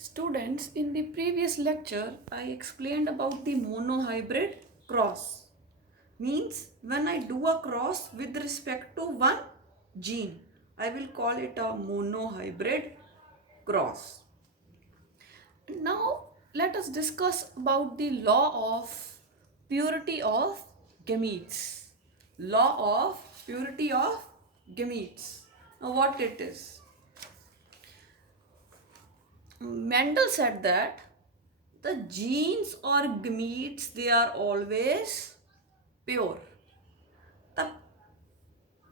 Students, in the previous lecture, I explained about the monohybrid cross. Means when I do a cross with respect to one gene, I will call it a monohybrid cross. Now, let us discuss about the law of purity of gametes. Law of purity of gametes. Now, what it is? Mendel said that the genes or gametes they are always pure. ਤਾਂ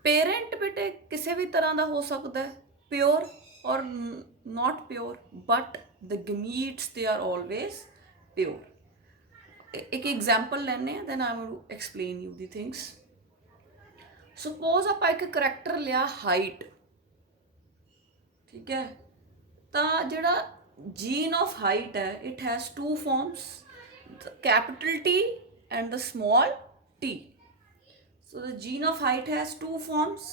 parent ਬੇਟੇ ਕਿਸੇ ਵੀ ਤਰ੍ਹਾਂ ਦਾ ਹੋ ਸਕਦਾ ਹੈ, pure ਔਰ ਨਾਟ pure, but the gametes they are always pure. ਇੱਕ example ਲੈਣੇ ਆ, then I will explain you the things. Suppose ਆਪਾਂ ਇੱਕ ਕਰੈਕਟਰ ਲਿਆ ਹਾਈਟ, ਠੀਕ ਹੈ, ਤਾਂ ਜਿਹੜਾ gene of height है, it has two forms, the capital T and the small t. So the gene of height has two forms,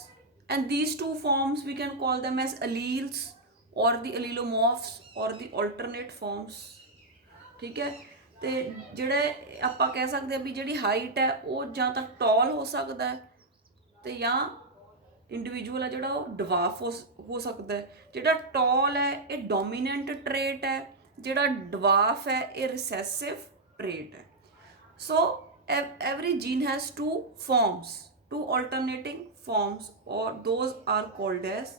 and these two forms we can call them as alleles or the allelomorphs or the alternate forms. ठीक है, ਤੇ ਜਿਹੜੇ ਆਪਾਂ ਕਹਿ ਸਕਦੇ ਆ ਵੀ ਜਿਹੜੀ height ਹੈ ਉਹ ਜਾਂ ਤਾਂ ਟਾਲ ਹੋ ਸਕਦਾ ਹੈ ਤੇ ਜਾਂ ਇੰਡੀਵਿਜੂਅਲ ਹੈ ਜਿਹੜਾ ਉਹ ਡਵਾਰਫ ਹੋ ਸਕਦਾ ਹੈ। ਜਿਹੜਾ ਟਾਲ ਹੈ ਇਹ ਡੋਮੀਨੈਂਟ ਟਰੇਟ ਹੈ, ਜਿਹੜਾ ਡਵਾਰਫ ਹੈ ਇਹ ਰਿਸੈਸਿਵ ਟਰੇਟ ਹੈ। ਸੋ every gene has two forms, two alternating forms, or those are called as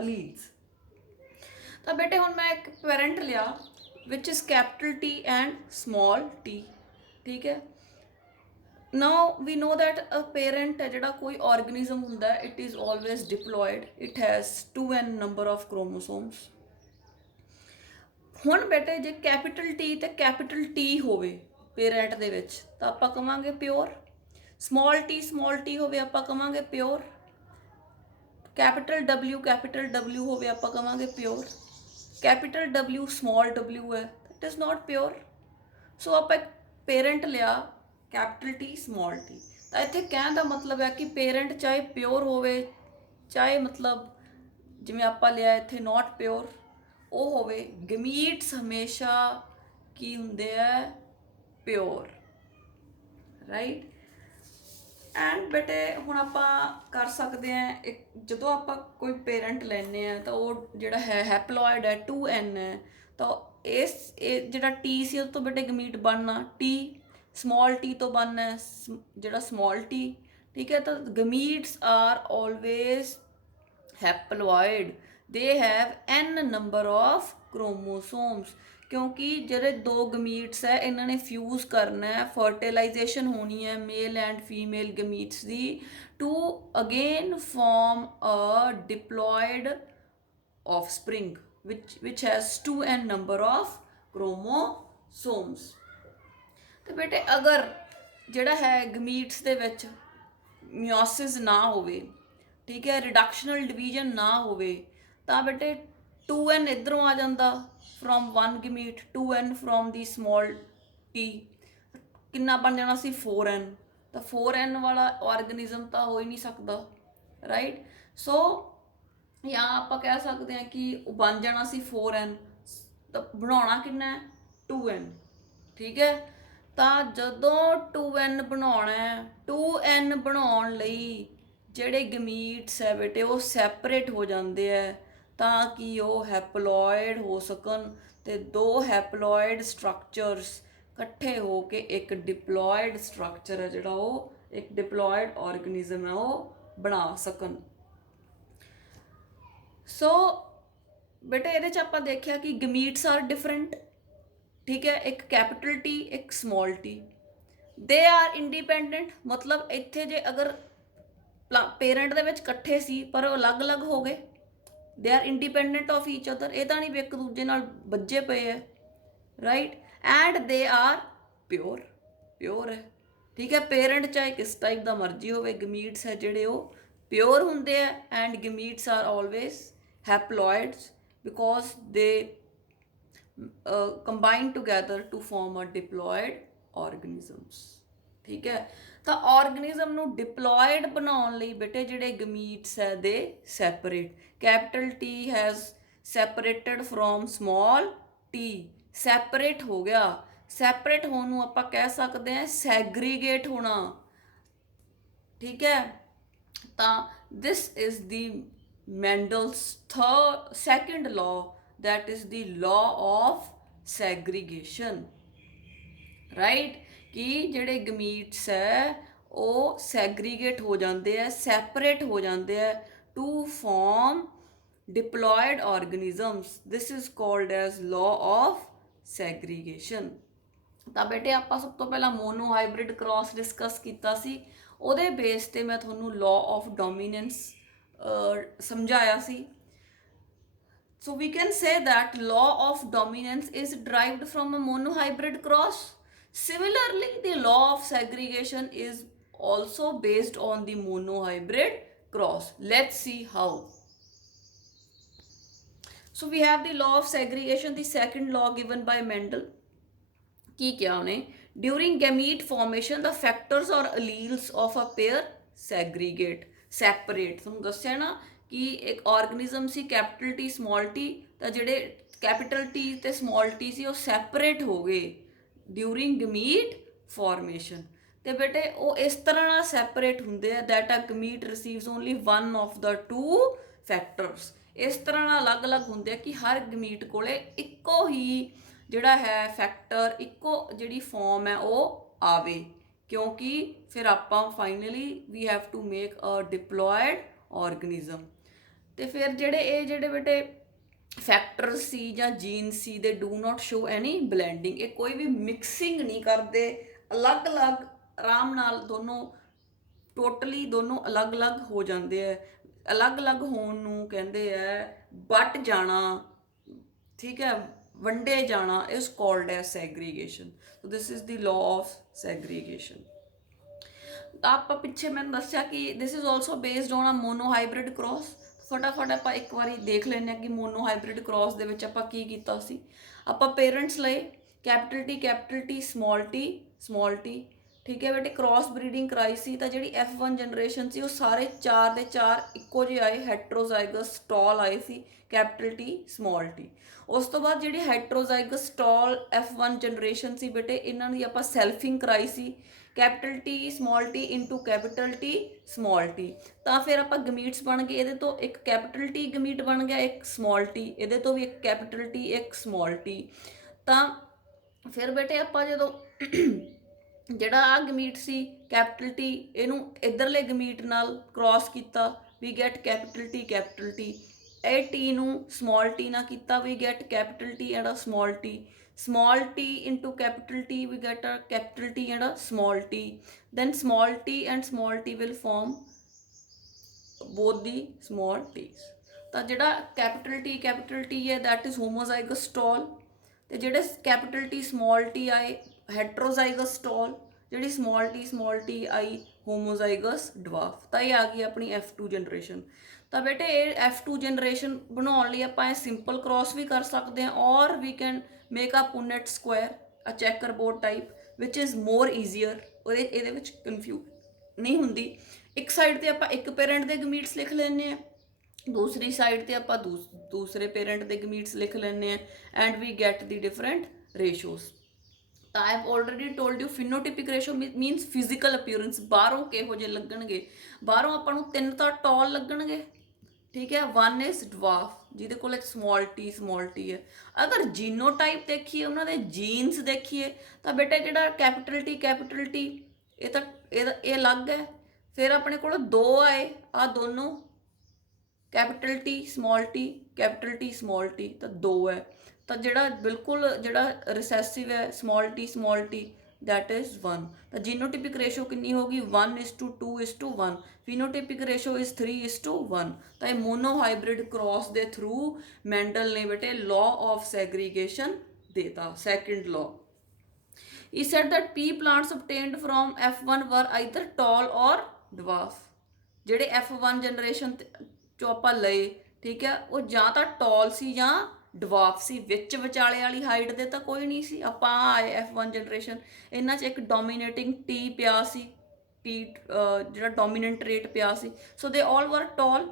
alleles. ਤਾਂ ਬੇਟੇ ਹੁਣ ਮੈਂ ਇੱਕ ਪੈਰੈਂਟ ਲਿਆ which is capital T and small t, ਠੀਕ ਹੈ। Now we know that a parent है ਜਿਹੜਾ ਕੋਈ organism ਹੁੰਦਾ ਹੈ, it is always diploid, it has 2n number of chromosomes. ਹੁਣ ਬੇਟੇ ਜੇ ਕੈਪੀਟਲ T ਤੇ ਕੈਪੀਟਲ T ਹੋਵੇ ਪੇਰੈਂਟ ਦੇ ਵਿੱਚ ਤਾਂ ਆਪਾਂ ਕਵਾਂਗੇ ਪਿਓਰ, ਸਮਾਲ t ਹੋਵੇ ਆਪਾਂ ਕਵਾਂਗੇ ਪਿਓਰ, ਕੈਪੀਟਲ W ਹੋਵੇ ਆਪਾਂ ਕਵਾਂਗੇ pure, capital W small w ਹੈ ਇਟ ਇਜ਼ ਨਾਟ ਪਿਓਰ। ਸੋ ਆਪਾਂ ਇੱਕ ਪੇਰੈਂਟ ਲਿਆ ਕੈਪੀਟਲ T ਸਮਾਲ t, ਤਾਂ ਇੱਥੇ ਕਹਿਣ ਦਾ ਮਤਲਬ ਹੈ ਕਿ ਪੇਰੈਂਟ ਚਾਹੇ ਪਿਓਰ ਹੋਵੇ ਚਾਹੇ ਮਤਲਬ ਜਿਵੇਂ ਆਪਾਂ ਲਿਆ ਇੱਥੇ ਨਾਟ ਪਿਓਰ ਉਹ ਹੋਵੇ, ਗਮੀਟਸ ਹਮੇਸ਼ਾ ਕੀ ਹੁੰਦੇ ਆ ਪਿਓਰ, ਰਾਈਟ। ਐਂਡ ਬੇਟੇ ਹੁਣ ਆਪਾਂ ਕਰ ਸਕਦੇ ਹਾਂ ਇੱਕ, ਜਦੋਂ ਆਪਾਂ ਕੋਈ ਪੇਰੈਂਟ ਲੈਂਦੇ ਹਾਂ ਤਾਂ ਉਹ ਜਿਹੜਾ ਹੈ ਹੈਪਲੋਇਡ ਹੈ 2n ਹੈ, ਤਾਂ ਇਹ ਜਿਹੜਾ ਟੀ ਸੀ ਉਹ ਤੋਂ ਬੇਟੇ ਗਮੀਟ ਬਣਨਾ ਟੀ, ਸਮਾਲ ਟੀ ਤੋਂ ਬਣਨਾ ਜਿਹੜਾ ਸਮਾਲ ਟੀ, ਠੀਕ ਹੈ। ਤਾਂ ਗਮੀਟਸ are always haploid, they have n number of chromosomes, ਕਿਉਂਕਿ ਜਿਹੜੇ ਦੋ ਗਮੀਟਸ ਹੈ ਇਹਨਾਂ ਨੇ ਫਿਊਜ਼ ਕਰਨਾ ਹੈ, ਫਰਟੀਲਾਈਜੇਸ਼ਨ ਹੋਣੀ ਹੈ ਮੇਲ ਐਂਡ ਫੀਮੇਲ ਗਮੀਟਸ ਦੀ, to again form a diploid offspring which has 2n number of chromosomes। ਤੇ ਬੇਟੇ ਅਗਰ ਜਿਹੜਾ ਹੈ ਗਮੀਟਸ ਦੇ ਵਿੱਚ ਮਿਓਸਿਸ ਨਾ ਹੋਵੇ, ਠੀਕ ਹੈ, ਰਿਡਕਸ਼ਨਲ ਡਿਵੀਜ਼ਨ ਨਾ ਹੋਵੇ, ਤਾਂ ਬੇਟੇ 2n ਇੱਧਰੋਂ ਆ ਜਾਂਦਾ from 1 ਗਮੀਟ, 2n from the small t, ਕਿੰਨਾ ਬਣ ਜਾਣਾ ਸੀ 4n, ਤਾਂ 4n ਵਾਲਾ ਆਰਗੈਨਿਜ਼ਮ ਤਾਂ ਹੋ ਹੀ ਨਹੀਂ ਸਕਦਾ, ਰਾਈਟ। ਸੋ ਜਾਂ ਆਪਾਂ ਕਹਿ ਸਕਦੇ ਹਾਂ ਕਿ ਉਹ ਬਣ ਜਾਣਾ ਸੀ 4n, ਤਾਂ ਬਣਾਉਣਾ ਕਿੰਨਾ ਹੈ 2n, ਠੀਕ ਹੈ। ਤਾਂ ਜਦੋਂ 2n ਬਣਾਉਣਾ ਹੈ, 2n ਬਣਾਉਣ ਲਈ ਜਿਹੜੇ ਗਮੀਟਸ ਹੈ ਬੇਟੇ ਉਹ ਸੈਪਰੇਟ ਹੋ ਜਾਂਦੇ ਹੈ ਤਾਂ ਕਿ ਉਹ ਹੈਪਲੋਇਡ ਹੋ ਸਕਣ, ਤੇ ਦੋ ਹੈਪਲੋਇਡ ਸਟਰਕਚਰਸ ਇਕੱਠੇ ਹੋ ਕੇ ਇੱਕ ਡਿਪਲੋਇਡ ਸਟਰਕਚਰ ਹੈ ਜਿਹੜਾ ਉਹ ਇੱਕ ਡਿਪਲੋਇਡ ਆਰਗੈਨਿਜ਼ਮ ਹੈ ਉਹ ਬਣਾ ਸਕਣ। ਸੋ ਬੇਟੇ ਇਹਦੇ 'ਚ ਆਪਾਂ ਦੇਖਿਆ ਕਿ ਗਮੀਟਸ ਆਰ ਡਿਫਰੈਂਟ, ਠੀਕ ਹੈ, ਇੱਕ ਕੈਪੀਟਲ ਟੀ ਇੱਕ small T, they are independent, ਮਤਲਬ ਇੱਥੇ ਜੇ ਅਗਰ ਪੇਰੈਂਟ ਦੇ ਵਿੱਚ ਇਕੱਠੇ ਸੀ ਪਰ ਉਹ ਅਲੱਗ-ਅਲੱਗ ਹੋ ਗਏ, they are independent of each other, ਇਹ ਤਾਂ ਨਹੀਂ ਵੀ ਇੱਕ ਦੂਜੇ ਨਾਲ ਵੱਜੇ ਪਏ ਹੈ, right. And they are pure ਹੈ, ਠੀਕ ਹੈ। ਪੇਰੈਂਟ ਚਾਹੇ ਕਿਸ ਟਾਈਪ ਦਾ ਮਰਜ਼ੀ ਹੋਵੇ, ਗਮੀਟਸ ਹੈ ਜਿਹੜੇ ਉਹ ਪਿਓਰ ਹੁੰਦੇ ਆ, and gametes are always haploids because they combine together to form a diploid organisms, ਠੀਕ ਹੈ। ਤਾਂ ਆਰਗੈਨਿਜ਼ਮ ਨੂੰ ਡਿਪਲੋਇਡ ਬਣਾਉਣ ਲਈ ਬੇਟੇ ਜਿਹੜੇ ਗਮੀਟਸ ਹੈ ਦੇ separate, capital T has separated from small T separate हो गया, सैपरेट होने ਨੂੰ ਆਪਾਂ ਕਹਿ ਸਕਦੇ ਹਾਂ ਸੈਗਰੀਗੇਟ ਹੋਣਾ, ਠੀਕ ਹੈ। ਤਾਂ this is the Mendel's second law, that is the law of segregation, right? कि ਜਿਹੜੇ ਗਮੀਟਸ ਹੈ ਉਹ ਸੈਗਰੀਗੇਟ ਹੋ ਜਾਂਦੇ ਆ, ਸੈਪਰੇਟ ਹੋ ਜਾਂਦੇ ਆ to form diploid organisms. This is called as law of segregation. ਤਾਂ ਬੇਟੇ ਆਪਾਂ ਸਭ ਤੋਂ ਪਹਿਲਾਂ ਮੋਨੋ ਹਾਈਬ੍ਰਿਡ ਕ੍ਰਾਸ ਡਿਸਕਸ ਕੀਤਾ ਸੀ, ਉਹਦੇ ਬੇਸ ਤੇ ਮੈਂ ਤੁਹਾਨੂੰ law of dominance ਸਮਝਾਇਆ ਸੀ। So we can say that law of dominance is derived from a monohybrid cross. Similarly, the law of segregation is also based on the monohybrid cross. Let's see how. So we have the law of segregation, the second law given by Mendel. की क्या उन्हें during gamete formation the factors or alleles of a pair segregate, separate. ਤੁਹਾਨੂੰ ਦੱਸਿਆ ਨਾ ਕਿ ਇੱਕ organism ਸੀ capital T small T, ਤਾਂ ਜਿਹੜੇ ਕੈਪੀਟਲ ਟੀ ਤੇ ਸਮਾਲ ਟੀ ਸੀ ਉਹ ਸੈਪਰੇਟ ਹੋ ਗਏ ਡਿਊਰਿੰਗ ਗਮੀਟ ਫਾਰਮੇਸ਼ਨ। ਤੇ ਬੇਟੇ ਉਹ ਇਸ ਤਰ੍ਹਾਂ ਨਾਲ ਸੈਪਰੇਟ ਹੁੰਦੇ ਆ that a gamete receives only one of the two factors. ਇਸ ਤਰ੍ਹਾਂ ਨਾਲ ਅਲੱਗ-ਅਲੱਗ ਹੁੰਦੇ ਆ ਕਿ ਹਰ ਗਮੀਟ ਕੋਲੇ ਇੱਕੋ ਹੀ ਜਿਹੜਾ ਹੈ ਫੈਕਟਰ, ਇੱਕੋ ਜਿਹੜੀ ਫਾਰਮ ਹੈ ਉਹ ਆਵੇ, ਕਿਉਂਕਿ ਫਿਰ ਆਪਾਂ finally we have to make a diploid organism. ਤੇ ਫਿਰ ਜਿਹੜੇ ਬੇਟੇ ਫੈਕਟਰ ਸੀ ਜਾਂ ਜੀਨ ਸੀ ਦੇ do not show any blending, ਇਹ ਕੋਈ ਵੀ ਮਿਕਸਿੰਗ ਨਹੀਂ ਕਰਦੇ, ਅਲੱਗ-ਅਲੱਗ ਆਰਾਮ ਨਾਲ ਦੋਨੋਂ ਟੋਟਲੀ ਦੋਨੋਂ ਅਲੱਗ-ਅਲੱਗ ਹੋ ਜਾਂਦੇ ਹੈ। ਅਲੱਗ-ਅਲੱਗ ਹੋਣ ਨੂੰ ਕਹਿੰਦੇ ਹੈ ਵੱਟ ਜਾਣਾ, ਠੀਕ ਹੈ, ਵੰਡੇ ਜਾਣਾ is called as segregation. So this is the law of segregation. ਤਾਂ ਆਪਾਂ ਪਿੱਛੇ ਮੈਨੂੰ ਦੱਸਿਆ ਕਿ this is also based on a monohybrid cross. ਫਟਾਫਟ ਆਪਾਂ ਇੱਕ ਵਾਰੀ ਦੇਖ ਲੈਂਦੇ ਹਾਂ ਕਿ ਮੋਨੋਹਾਈਬ੍ਰਿਡ ਕ੍ਰਾਸ ਦੇ ਵਿੱਚ ਆਪਾਂ ਕੀ ਕੀਤਾ ਸੀ। ਆਪਾਂ ਪੇਰੈਂਟਸ ਲਏ ਕੈਪੀਟਲ ਟੀ ਸਮਾਲ ਟੀ, ਠੀਕ ਹੈ ਬੇਟੇ, ਕ੍ਰਾਸ ਬਰੀਡਿੰਗ ਕਰਾਈ ਸੀ। ਤਾਂ ਜਿਹੜੀ F1 ਜਨਰੇਸ਼ਨ ਸੀ ਉਹ ਸਾਰੇ 4 ਦੇ 4 ਇੱਕੋ ਜਿਹੇ ਆਏ, ਹੈਟਰੋਜ਼ਾਈਗਸ ਟਾਲ ਆਏ ਸੀ ਕੈਪੀਟਲ ਟੀ ਸਮਾਲ ਟੀ। ਉਸ ਤੋਂ ਬਾਅਦ ਜਿਹੜੀ ਹੈਟਰੋਜ਼ਾਈਗਸ ਟਾਲ F1 ਜਨਰੇਸ਼ਨ ਸੀ ਬੇਟੇ, ਇਹਨਾਂ ਦੀ ਆਪਾਂ ਸੈਲਫਿੰਗ ਕਰਾਈ ਸੀ capital T small T into capital T small T. ਤਾਂ ਫਿਰ ਆਪਾਂ ਗਮੀਟਸ ਬਣ ਗਏ, ਇਹਦੇ ਤੋਂ ਇੱਕ ਕੈਪੀਟਲ ਟੀ ਗਮੀਟ ਬਣ ਗਿਆ, ਇੱਕ ਸਮਾਲ ਟੀ, ਇਹਦੇ ਤੋਂ ਵੀ ਇੱਕ ਕੈਪੀਟਲ ਟੀ ਇੱਕ ਸਮਾਲ ਟੀ। ਤਾਂ ਫਿਰ ਬੇਟੇ ਆਪਾਂ ਜਦੋਂ ਜਿਹੜਾ ਆ ਗਮੀਟ ਸੀ ਕੈਪੀਟਲ ਟੀ, ਇਹਨੂੰ ਇੱਧਰਲੇ ਗਮੀਟ ਨਾਲ ਕ੍ਰਾਸ ਕੀਤਾ, ਵੀ ਗੈਟ ਕੈਪੀਟਲ ਟੀ। ਇਹ ਟੀ ਨੂੰ ਸਮਾਲ ਟੀ ਨਾਲ ਕੀਤਾ, we get capital T and a small t into capital T, we get a capital T and a small t. Then small t and small t will form both the small t's. ਤਾਂ ਜਿਹੜਾ capital T ਹੈ that is homozygous tall, ਤੇ ਜਿਹੜੇ capital T small t ਆਏ heterozygous tall, ਜਿਹੜੀ small t ਆਈ homozygous dwarf। ਤਾਂ ਇਹ ਆ ਗਈ ਆਪਣੀ F2 ਜਨਰੇਸ਼ਨ। ਤਾਂ ਬੇਟੇ ਇਹ F2 ਜਨਰੇਸ਼ਨ ਬਣਾਉਣ ਲਈ ਆਪਾਂ ਇਹ ਸਿੰਪਲ ਕ੍ਰਾਸ ਵੀ ਕਰ ਸਕਦੇ ਹਾਂ, or we can make a Punnett square, a checker board type, which is more easier. ਇਹਦੇ ਵਿੱਚ ਕਨਫਿਊਜ਼ ਨਹੀਂ ਹੁੰਦੀ। ਇੱਕ ਸਾਈਡ 'ਤੇ ਆਪਾਂ ਇੱਕ ਪੇਰੈਂਟ ਦੇ ਗਮੀਟਸ ਲਿਖ ਲੈਂਦੇ ਹਾਂ, ਦੂਸਰੀ ਸਾਈਡ 'ਤੇ ਆਪਾਂ ਦੂਸਰੇ ਪੇਰੈਂਟ ਦੇ ਗਮੀਟਸ ਲਿਖ ਲੈਂਦੇ ਹਾਂ, and we get the different ratios. ਤਾਂ I have already told you phenotypic ratio means physical appearance, ਬਾਹਰੋਂ ਕਿਹੋ ਜਿਹੇ ਲੱਗਣਗੇ। ਬਾਹਰੋਂ ਆਪਾਂ ਨੂੰ 3 ਤਾਂ ਟੌਲ ਲੱਗਣਗੇ, ਠੀਕ ਹੈ, 1 ਇਜ਼ ਡਵਾਰਫ ਜਿਹਦੇ ਕੋਲ ਇੱਕ ਸਮਾਲ ਟੀ ਹੈ। ਅਗਰ ਜੀਨੋਟਾਈਪ ਦੇਖੀਏ, ਉਹਨਾਂ ਦੇ ਜੀਨਸ ਦੇਖੀਏ, ਤਾਂ ਬੇਟਾ ਜਿਹੜਾ ਕੈਪੀਟਲ ਟੀ ਇਹ ਤਾਂ ਇਹ ਅਲੱਗ ਹੈ। ਫਿਰ ਆਪਣੇ ਕੋਲ 2 ਆਏ, ਆ ਦੋਨੋਂ ਕੈਪੀਟਲ ਟੀ ਸਮਾਲ ਟੀ ਤਾਂ 2 ਹੈ। ਤਾਂ ਜਿਹੜਾ ਬਿਲਕੁਲ ਜਿਹੜਾ ਰਿਸੈਸਿਵ ਹੈ ਸਮਾਲ ਟੀ that is 1। ਤਾਂ ਜੀਨੋਟਿਪਿਕ ਰੇਸ਼ੋ ਕਿੰਨੀ ਹੋਗੀ 1:2:1, ਫਿਨੋਟਿਪਿਕ ਰੇਸ਼ੋ is 3:1। ਤਾਂ ਇਹ ਮੋਨੋਹਾਈਬ੍ਰਿਡ ਕ੍ਰਾਸ ਦੇ ਥਰੂ ਮੈਂਡਲ ਨੇ ਬੇਟੇ ਲਾਅ ਆਫ ਸੈਗਰੀਗੇਸ਼ਨ ਦੇਤਾ, second law. He said that pea plants obtained from F1 were either tall or dwarf। ਜਿਹੜੇ F1 ਜਨਰੇਸ਼ਨ ਚੋਂ ਆਪਾਂ ਲਏ, ਠੀਕ ਹੈ, ਉਹ ਜਾਂ ਤਾਂ ਟਾਲ ਸੀ ਜਾਂ ਡਵਾਰਫ ਸੀ, ਵਿੱਚ ਵਿਚਾਲੇ ਵਾਲੀ ਹਾਈਟ ਦੇ ਤਾਂ ਕੋਈ ਨਹੀਂ ਸੀ। ਆਪਾਂ ਆਏ F1 ਜਨਰੇਸ਼ਨ, ਇਹਨਾਂ 'ਚ ਇੱਕ ਡੋਮੀਨੇਟਿੰਗ ਟੀ ਪਿਆ ਸੀ, ਜਿਹੜਾ ਡੋਮੀਨੈਂਟ ਰੇਟ ਪਿਆ ਸੀ, ਸੋ ਦੇ ਆਲ ਵਰ ਟਾਲ।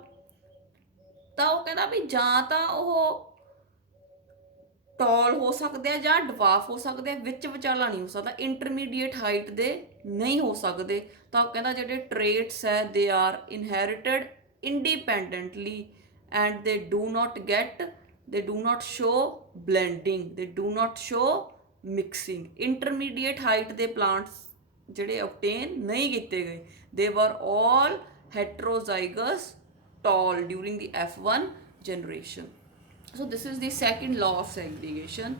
ਤਾਂ ਉਹ ਕਹਿੰਦਾ ਵੀ ਜਾਂ ਤਾਂ ਉਹ ਟੌਲ ਹੋ ਸਕਦੇ ਆ ਜਾਂ ਡਵਾਰਫ ਹੋ ਸਕਦੇ ਆ, ਵਿੱਚ ਵਿਚਾਲਾ ਨਹੀਂ ਹੋ ਸਕਦਾ, ਇੰਟਰਮੀਡੀਏਟ ਹਾਈਟ ਦੇ ਨਹੀਂ ਹੋ ਸਕਦੇ। ਤਾਂ ਉਹ ਕਹਿੰਦਾ ਜਿਹੜੇ ਟ੍ਰੇਟਸ ਹੈ they are inherited independently and they do not show blending, they do not show mixing। Intermediate height ਦੇ ਪਲਾਂਟਸ ਜਿਹੜੇ obtain ਨਹੀਂ ਕੀਤੇ ਗਏ, they were all heterozygous tall during the F1 generation। So this is the second law of segregation।